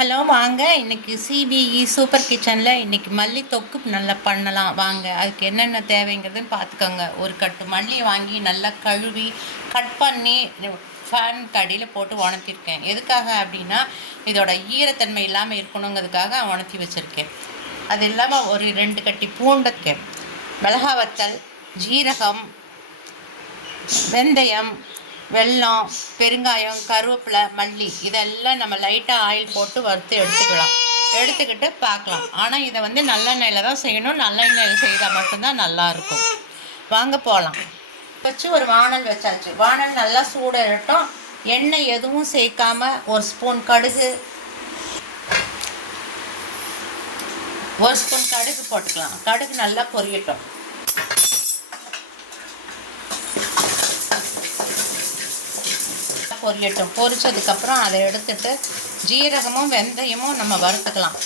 Hello வாங்க. இன்னைக்கு CBE super கிச்சனில் இன்னைக்கு மல்லி தொக்கு நல்லா பண்ணலாம். வாங்க அதுக்கு என்னென்ன தேவைங்கிறதுன்னு பார்த்துக்கோங்க. ஒரு கட்டு மல்லி வாங்கி நல்லா கழுவி கட் பண்ணி ஃபேன் தடியில் போட்டு உணர்த்திருக்கேன். எதுக்காக அப்படின்னா இதோட ஈரத்தன்மை இல்லாமல் இருக்கணுங்கிறதுக்காக உணர்த்தி வச்சுருக்கேன். அது இல்லாமல் ஒரு ரெண்டு கட்டி பூண்டுக்கு மிளகா வத்தல் ஜீரகம் வெந்தயம் வெல்லம் பெருங்காயம் கருவேப்பிலை மல்லி இதெல்லாம் நம்ம லைட்டாக ஆயில் போட்டு வறுத்து எடுத்துக்கலாம். எடுத்துக்கிட்டு பார்க்கலாம். ஆனால் இதை வந்து நல்லெண்ணெயில் தான் செய்யணும். நல்லெண்ணெயில் செய்தால் மட்டும்தான் நல்லாயிருக்கும் வாங்க போகலாம் வச்சு ஒரு வானல் வச்சாச்சு. வானல் நல்லா சூடட்டும் எண்ணெய் எதுவும் சேர்க்காம ஒரு ஸ்பூன் கடுகு ஒரு ஸ்பூன் கடுகு போட்டுக்கலாம். கடுகு நல்லா பொரியட்டும். பொரியட்டும் பொரித்ததுக்கப்புறம் அதை எடுத்துட்டு ஜீரகமும் வெந்தயமும் நம்ம வறுத்துக்கலாம்.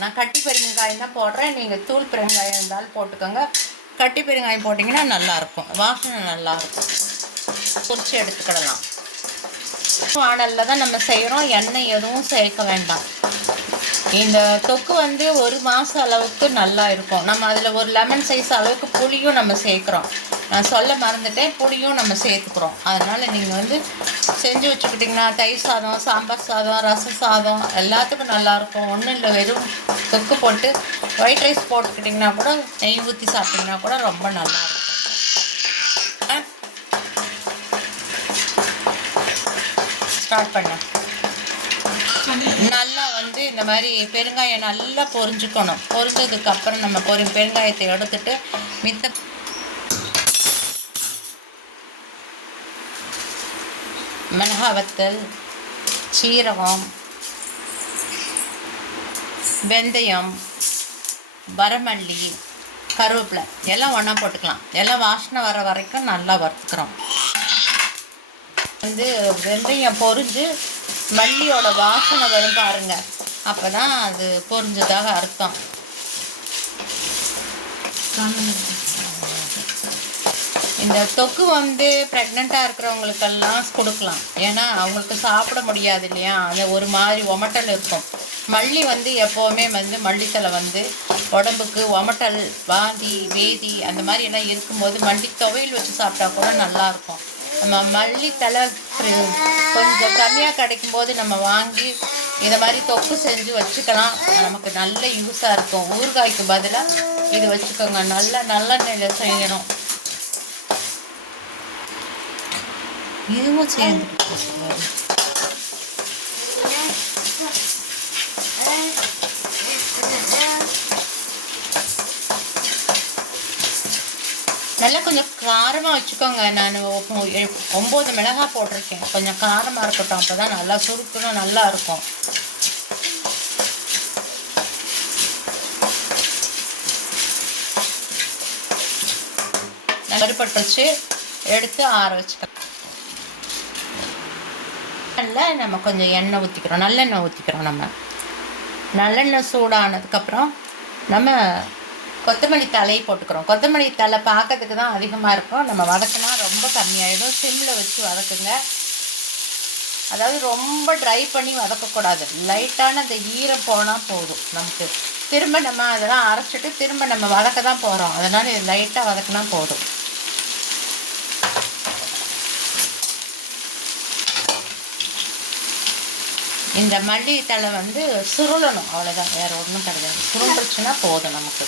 நான் கட்டி பெருங்காயம் தான் போடுறேன். நீங்கள் தூள் பெருங்காயம் இருந்தாலும் போட்டுக்கோங்க. கட்டி பெருங்காயம் போட்டிங்கன்னா நல்லாயிருக்கும். வாசனை நல்லாயிருக்கும். பொரிச்சு எடுத்துக்கிடலாம். வானலில் தான் நம்ம செய்கிறோம் எண்ணெய் எதுவும் சேர்க்க வேண்டாம். இந்த தொக்கு வந்து ஒரு மாதம் அளவுக்கு நல்லா இருக்கும். நம்ம அதில் ஒரு லெமன் சைஸ் அளவுக்கு புளியும் நம்ம சேர்க்குறோம். நான் சொல்ல மறந்துட்டேன். புளியும் நம்ம சேர்த்துக்கிறோம். அதனால் நீங்கள் வந்து செஞ்சு வச்சுக்கிட்டிங்கன்னா தயிர் சாதம் சாம்பார் சாதம் ரசம் சாதம் எல்லாத்துக்கும் நல்லாயிருக்கும் ஒன்றும் இல்லை வெறும் தொக்கு போட்டு ஒயிட் ரைஸ் போட்டுக்கிட்டிங்கன்னா கூட நெய் ஊற்றி சாப்பிட்டிங்கன்னா கூட ரொம்ப நல்லாயிருக்கும் ஸ்டார்ட் நல்லா வந்து இந்த மாதிரி பெருங்காயம் நல்லா பொரிஞ்சுக்கணும். பொரிஞ்சதுக்கு அப்புறம் நம்ம பொரி பெருங்காயத்தை எடுத்துட்டு மித்த மிளகா வத்தல் சீரகம் வெந்தயம் வரமல்லி கருவேப்பிலை எல்லாம் ஒன்றா போட்டுக்கலாம். எல்லாம் வாசனை வர வரைக்கும் நல்லா வறுத்துக்கிறோம். வந்து வெந்தயம் பொரிஞ்சு மல்லியோட வாசனை வரும் பாருங்க. அப்போ தான் அது பொறிஞ்சதாக அர்த்தம். இந்த தொக்கு வந்து ப்ரெக்னெண்ட்டாக இருக்கிறவங்களுக்கெல்லாம் கொடுக்கலாம். ஏன்னா அவங்களுக்கு சாப்பிட முடியாது இல்லையா? அது ஒரு மாதிரி ஒமட்டல் இருக்கும். மல்லி வந்து எப்போவுமே வந்து மல்லித்தலை வந்து உடம்புக்கு ஒமட்டல் வாந்தி வேதி அந்த மாதிரி எல்லாம் இருக்கும்போது மல்லி துவையல் வச்சு சாப்பிட்டா கூட நல்லாயிருக்கும் நம்ம மல்லித்தலை கொஞ்சம் கம்மியாக கிடைக்கும் போது நம்ம வாங்கி இந்த மாதிரி தொப்பு செஞ்சு வச்சுக்கலாம். நமக்கு நல்ல யூஸாக இருக்கும். ஊறுகாய்க்கு பதிலாக இது வச்சுக்கோங்க. நல்ல நல்லெண்ணெயில் செய்யணும். இதுவும் சேர்ந்து நல்லா கொஞ்சம் காரமாக வச்சுக்கோங்க. நான் ஒம்பது மிளகாய் போட்டிருக்கேன். கொஞ்சம் காரமாக இருக்கட்டும். அப்போ தான் நல்லா சுருக்கணும் நல்லா இருக்கும் வறுபட்டுச்சு எடுத்து ஆற வச்சுக்கலாம். நம்ம கொஞ்சம் எண்ணெய் ஊற்றிக்கிறோம் நல்லெண்ணெய் ஊற்றிக்கிறோம் நம்ம. நல்லெண்ணெய் சூடானதுக்கப்புறம் நம்ம கொத்தமல்லி தலையை போட்டுக்கிறோம். கொத்தமல்லி தலை பார்க்கறதுக்கு தான் அதிகமாக இருக்கும். நம்ம வதக்கினா ரொம்ப கம்மியாயிடும். சிம்மில் வச்சு வதக்குங்க. அதாவது ரொம்ப ட்ரை பண்ணி வதக்கக்கூடாது. லைட்டான அந்த ஈரம் போனால் போதும் நமக்கு. திரும்ப நம்ம அதெல்லாம் அரைச்சிட்டு திரும்ப நம்ம வதக்க தான் போகிறோம் அதனால் இது லைட்டாக வதக்கினா போதும். இந்த மல்லி தலை வந்து சுருளணும். அவ்வளோதான் வேறு ஒன்றும் கிடையாது. சுருண்டுச்சுன்னா போதும் நமக்கு.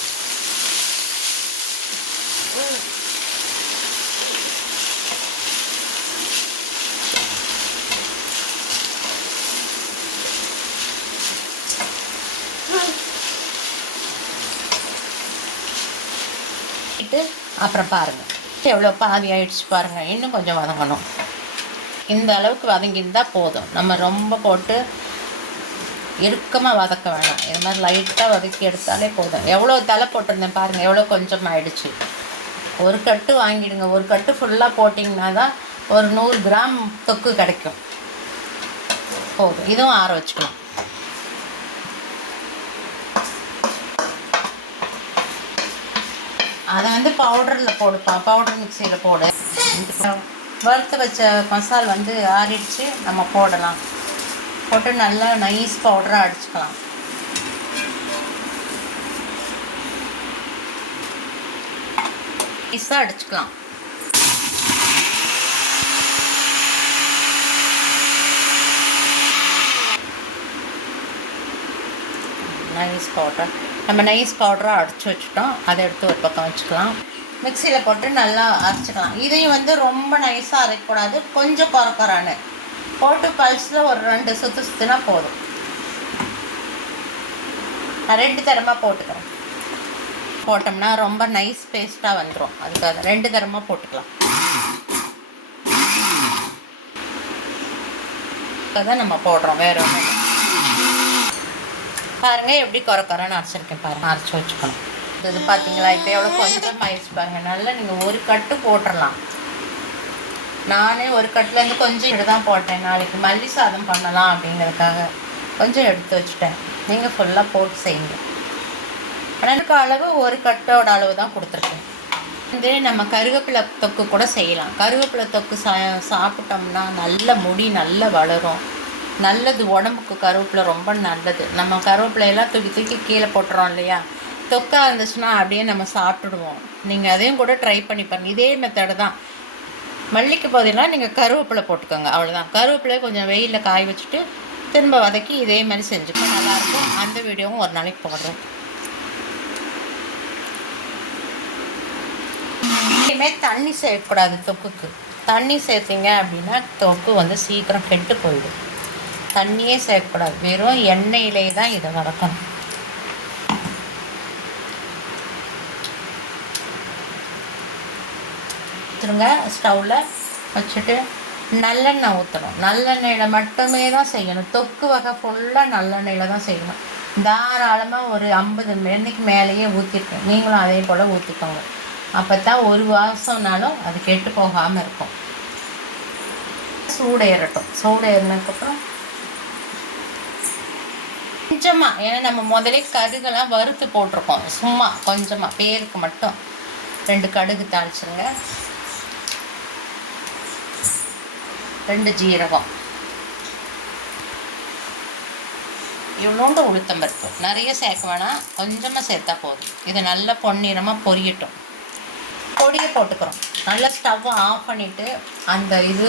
அப்புறம் பாருங்கள் எவ்வளோ பாதி ஆயிடுச்சு பாருங்கள் இன்னும் கொஞ்சம் வதங்கணும். இந்த அளவுக்கு வதங்கியிருந்தால் போதும். நம்ம ரொம்ப போட்டு இறுக்கமாக வதக்க வேணாம். இது மாதிரி லைட்டாக வதக்கி எடுத்தாலே போதும். எவ்வளோ தலை போட்டிருந்தேன் பாருங்கள் எவ்வளோ கொஞ்சம் ஆயிடுச்சு ஒரு கட்டு வாங்கிடுங்க. ஒரு கட்டு ஃபுல்லாக போட்டிங்கன்னா தான் ஒரு நூறு கிராம் தொக்கு கிடைக்கும். போதும். இதுவும் ஆற வச்சுக்கலாம். அதை வந்து பவுடரில் போடுப்பா பவுடர் மிக்சியில் போடு. வறுத்து வச்ச மசால் வந்து ஆறிடுச்சு. நம்ம போடலாம். போட்டு நல்லா நைஸ் பவுடராக அடிச்சுக்கலாம். நைஸாக அடிச்சுக்கலாம். நைஸ் பவுடர் நம்ம நைஸ் பவுடராக அடித்து வச்சுட்டோம். அதை எடுத்து ஒரு பக்கம் வச்சுக்கலாம். மிக்சியில் போட்டு நல்லா அரைச்சிக்கலாம். இதையும் வந்து ரொம்ப நைஸாக அரைக்கக்கூடாது. கொஞ்சம் குறக்குறான்னு போட்டு பல்ஸில் ஒரு ரெண்டு சுற்று சுற்றுனா போதும். நான் ரெண்டு தரமாக போட்டுக்கிறேன். போட்டோம்னா ரொம்ப நைஸ் பேஸ்ட்டாக வந்துடும் அதுக்காக ரெண்டு தரமாக போட்டுக்கலாம். தான் நம்ம போடுறோம். வேற ஒன்றும் பாருங்கள் எப்படி குறை குறைன்னு அரைச்சிருக்கேன் பாருங்கள் அரைச்சி வச்சுக்கணும். இது பார்த்தீங்களா இப்போ எவ்வளோ கொஞ்சம் ஆயிடுச்சு பாருங்கள் நல்லா நீங்கள் ஒரு கட்டு போட்டுடலாம் நானே ஒரு கட்டுலேருந்து கொஞ்சம் இப்படி தான் போட்டேன். நாளைக்கு மல்லி சாதம் பண்ணலாம் அப்படிங்கிறதுக்காக கொஞ்சம் எடுத்து வச்சுட்டேன். நீங்கள் ஃபுல்லாக போட்டு செய்யுங்க. ஆனால் அளவு ஒரு கட்டோட அளவு தான் கொடுத்துருக்கேன். வந்து நம்ம கருவேப்பிலை தொக்கு கூட செய்யலாம். கருவேப்பிலை தொக்கு சா சாப்பிட்டோம்னா நல்ல முடி நல்லா வளரும். நல்லது உடம்புக்கு கருவேப்பிலை ரொம்ப நல்லது. நம்ம கருவேப்பிலையெல்லாம் தூக்கி தூக்கி கீழே போட்டுறோம் இல்லையா? தொக்கா இருந்துச்சுன்னா அப்படியே நம்ம சாப்பிட்டுடுவோம். நீங்கள் அதையும் கூட ட்ரை பண்ணி பாருங்கள் இதே மெத்தடு தான். மல்லிக்கு பதிலாக நீங்கள் கருவேப்பிலை போட்டுக்கோங்க. அவ்வளோதான் கருவேப்பிலையை கொஞ்சம் வெயிலில் காய வச்சுட்டு திரும்ப வதக்கி இதே மாதிரி செஞ்சுக்கோ நல்லாயிருக்கும் அந்த வீடியோவும் ஒரு நாளைக்கு போடுறேன். இனிமேல் தண்ணி சேர்க்கக்கூடாது தொக்குக்கு. தண்ணி சேர்த்திங்க அப்படின்னா தொக்கு வந்து சீக்கிரம் கெட்டு போயிடும். தண்ணியே சேர்க்கக்கூடாது. வெறும் எண்ணெயிலே தான் இதை வளர்க்கணும். வச்சுருங்க ஸ்டவ்வில் வச்சுட்டு நல்லெண்ணெய் ஊற்றணும் நல்லெண்ணெயில் மட்டுமே தான் செய்யணும். தொக்கு வகை ஃபுல்லாக நல்லெண்ணெயில் தான் செய்யணும். தாராளமாக ஒரு ஐம்பது மணிக்கு மேலேயே ஊற்றிருக்கேன் நீங்களும் அதே போல் ஊற்றிக்கோங்க அப்போ தான் ஒரு வாசம்னாலும் அது கெட்டு போகாமல் இருக்கும். சூடு ஏறட்டும். சூடு ஏறினதுக்கப்புறம் கொஞ்சமாக ஏன்னா நம்ம முதலே கடுகெல்லாம் வறுத்து போட்டிருக்கோம். சும்மா கொஞ்சமாக பேருக்கு மட்டும். ரெண்டு கடுகு தாளிச்சிருங்க. ரெண்டு ஜீரகம். இவ்வளோண்டு உளுத்தம்பருப்பு நிறைய சேர்க்க வேணாம். கொஞ்சமாக சேர்த்தா போதும். இது நல்லா பொன்னிறமாக பொரியட்டும். பொடியை போட்டுக்கிறோம். நல்லா ஸ்டவ்வை ஆஃப் பண்ணிவிட்டு அந்த இது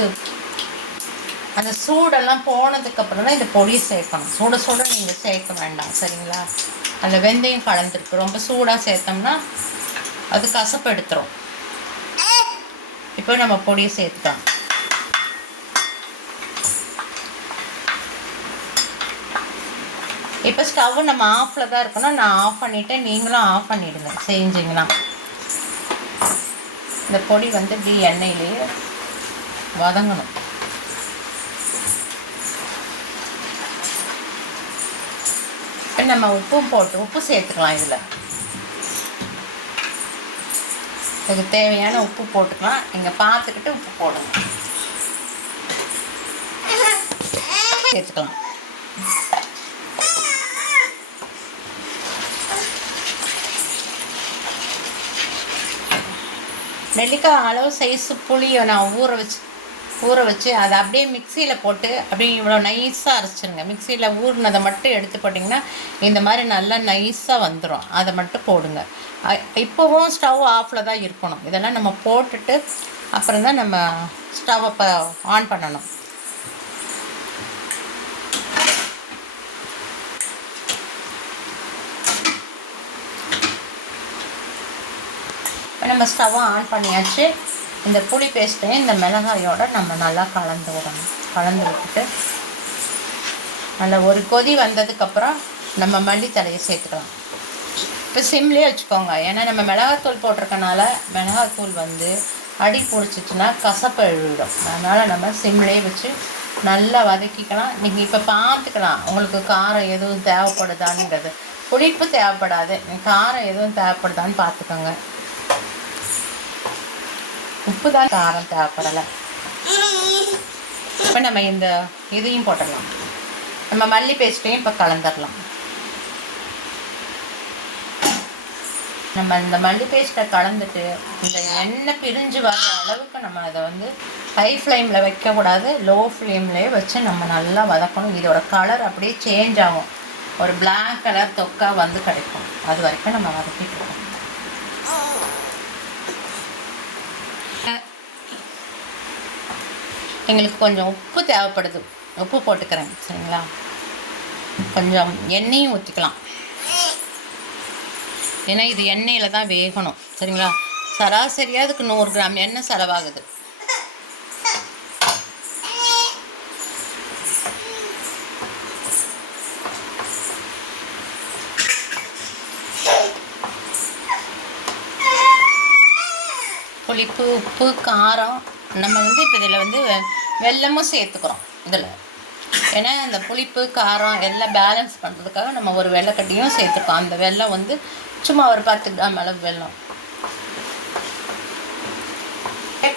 அந்த சூடெல்லாம் போனதுக்கப்புறம் தான் இந்த பொடியை சேர்க்கணும். சூட சூட நீங்கள் சேர்க்க வேண்டாம் சரிங்களா? அந்த வெந்தயம் கலந்துருக்கு. ரொம்ப சூடாக சேர்த்தோம்னா அது கசப்பு எடுத்துரும். இப்போ நம்ம பொடியை சேர்த்துக்கலாம். இப்போ ஸ்டவ் நம்ம ஆஃபில் தான் இருக்கணும். நான் ஆஃப் பண்ணிவிட்டேன் நீங்களும் ஆஃப் பண்ணிவிடுங்க செஞ்சிங்கன்னா. இந்த பொடி வந்து இப்படி எண்ணெயிலேயே வதங்கணும். இப்போ நம்ம உப்பும் போட்டு உப்பு சேர்த்துக்கலாம் இதில். இதுக்கு தேவையான உப்பு போட்டுக்கலாம். நீங்கள் பார்த்துக்கிட்டு உப்பு போடணும். சேர்த்துக்கலாம். நெல்லிக்காய் அளவு சைஸு புளியை நான் ஊற வச்சு ஊற வச்சு அதை அப்படியே மிக்சியில் போட்டு அப்படியே இவ்வளோ நைஸாக அரைச்சிருங்க. மிக்சியில் ஊறினதை மட்டும் எடுத்து போட்டிங்கன்னா இந்த மாதிரி நல்லா நைஸாக வந்துடும் அதை மட்டும் போடுங்க. இப்போவும் ஸ்டவ் ஆஃபில் தான் இருக்கணும். இதெல்லாம் நம்ம போட்டுட்டு அப்புறம் தான் நம்ம ஸ்டவ் அப்போ ஆன் பண்ணணும். நம்ம ஸ்டவ்வை ஆன் பண்ணியாச்சு. இந்த புளி பேஸ்ட்டையும் இந்த மிளகாயோட நம்ம நல்லா கலந்து விடணும். கலந்து விட்டுட்டு நல்லா ஒரு கொதி வந்ததுக்கப்புறம் நம்ம மல்லித்தலையை சேர்த்துக்கலாம். இப்போ சிம்லேயே வச்சுக்கோங்க. ஏன்னா நம்ம மிளகாத்தூள் போட்டிருக்கனால மிளகாத்தூள் வந்து அடி பிடிச்சிச்சின்னா கசப்பு எழுதிடும். அதனால் நம்ம சிம்லேயே வச்சு நல்லா வதக்கிக்கலாம். நீங்கள் இப்போ பார்த்துக்கலாம். உங்களுக்கு காரம் எதுவும் தேவைப்படுதான்ங்கிறது புளிப்பு தேவைப்படாது. காரம் எதுவும் தேவைப்படுதான்னு பார்த்துக்கோங்க. உப்பு தான் காரம் தேவைப்படலை. இப்போ நம்ம இந்த இதையும் போட்டுடலாம். நம்ம மல்லி பேஸ்ட்டையும் இப்போ கலந்துடலாம். நம்ம இந்த மல்லி பேஸ்ட்டை கலந்துட்டு இந்த எண்ணெய் பிரிஞ்சு வர அளவுக்கு நம்ம அதை வந்து ஹை ஃப்ளேமில் வைக்கக்கூடாது. லோ ஃப்ளேம்லேயே வச்சு நம்ம நல்லா வதக்கணும். இதோட கலர் அப்படியே சேஞ்ச் ஆகும். ஒரு பிளாக் கலர் தொக்கா வந்து கிடைக்கும். அது வரைக்கும் நம்ம வதக்கிட்டுருக்கோம் எங்களுக்கு கொஞ்சம் உப்பு தேவைப்படுது. உப்பு போட்டுக்கிறேன். சரிங்களா? கொஞ்சம் எண்ணெயும் ஊற்றிக்கலாம் ஏன்னா இது எண்ணெயில் தான் வேகணும். சரிங்களா? சராசரியாக அதுக்கு நூறு கிராம் எண்ணெய் செலவாகுது. புளிப்பு உப்பு காரம் நம்ம வந்து இப்போ இதில் வந்து வெ- வெல்லமும் சேர்த்துக்கிறோம் இதில். ஏன்னா அந்த புளிப்பு காரம் எல்லாம் பேலன்ஸ் பண்ணுறதுக்காக நம்ம ஒரு வெள்ளைக்கட்டியும் சேர்த்துக்கோம் அந்த வெள்ளம் வந்து சும்மா ஒரு பத்து கிராம் அளவு வெள்ளம்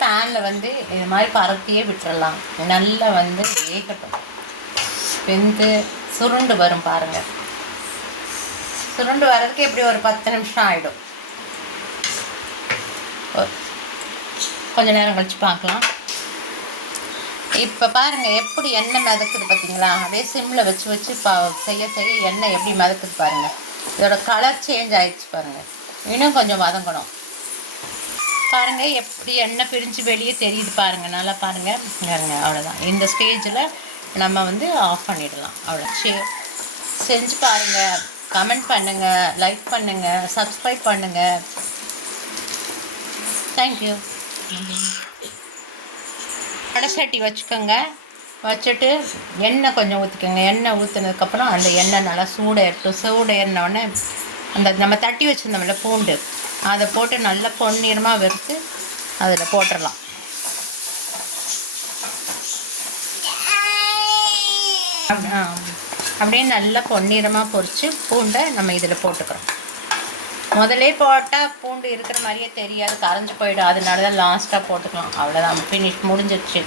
பேனில் வந்து இது மாதிரி பரத்தியே விட்டுறலாம். நல்லா வந்து வேகட்டும். வெந்து சுருண்டு வரும் பாருங்கள் சுருண்டு வர்றதுக்கு எப்படி ஒரு பத்து நிமிஷம் ஆகிடும் கொஞ்ச நேரம் கழித்து பார்க்கலாம். இப்போ பாருங்கள் எப்படி எண்ணெய் மிதக்குது பார்த்தீங்களா அதே சிம்மில் வச்சு வச்சு பா செய்ய செய்ய எண்ணெய் எப்படி மிதக்குது பாருங்கள் இதோட கலர் சேஞ்ச் ஆகிடுச்சு பாருங்கள் இன்னும் கொஞ்சம் வதங்கணும் பாருங்கள் எப்படி எண்ணெய் பிரிஞ்சு வெளியே தெரியுது பாருங்கள் நல்லா பாருங்கள் பாருங்க அவ்வளோதான் இந்த ஸ்டேஜில் நம்ம வந்து ஆஃப் பண்ணிடலாம். அவ்வளோ சே செஞ்சு பாருங்கள் கமெண்ட் பண்ணுங்கள் லைக் பண்ணுங்கள் சப்ஸ்கிரைப் பண்ணுங்கள் தேங்க்யூ வடசட்டி வச்சுக்கோங்க. வச்சுட்டு எண்ணெய் கொஞ்சம் ஊற்றிக்கோங்க எண்ணெய் ஊற்றுனதுக்கப்புறம் அந்த எண்ணெய் நல்லா சூடாயிரட்டும் சூடு ஏறினோடனே அந்த நம்ம தட்டி வச்சுருந்தோம்ல பூண்டு. அதை போட்டு நல்லா பொன்னிறமாக வெறுத்து அதில் போட்டுடலாம் ஆ, அப்படியே நல்லா பொன்னிறமாக பொரித்து பூண்டை நம்ம இதில் போட்டுக்கிறோம். முதல்லே போட்டால் பூண்டு இருக்கிற மாதிரியே தெரியாது கரைஞ்சு போயிடும். அதனால தான் லாஸ்ட்டாக போட்டுக்கலாம். அவ்வளோதான் ஃபினிஷ் முடிஞ்சிருச்சு.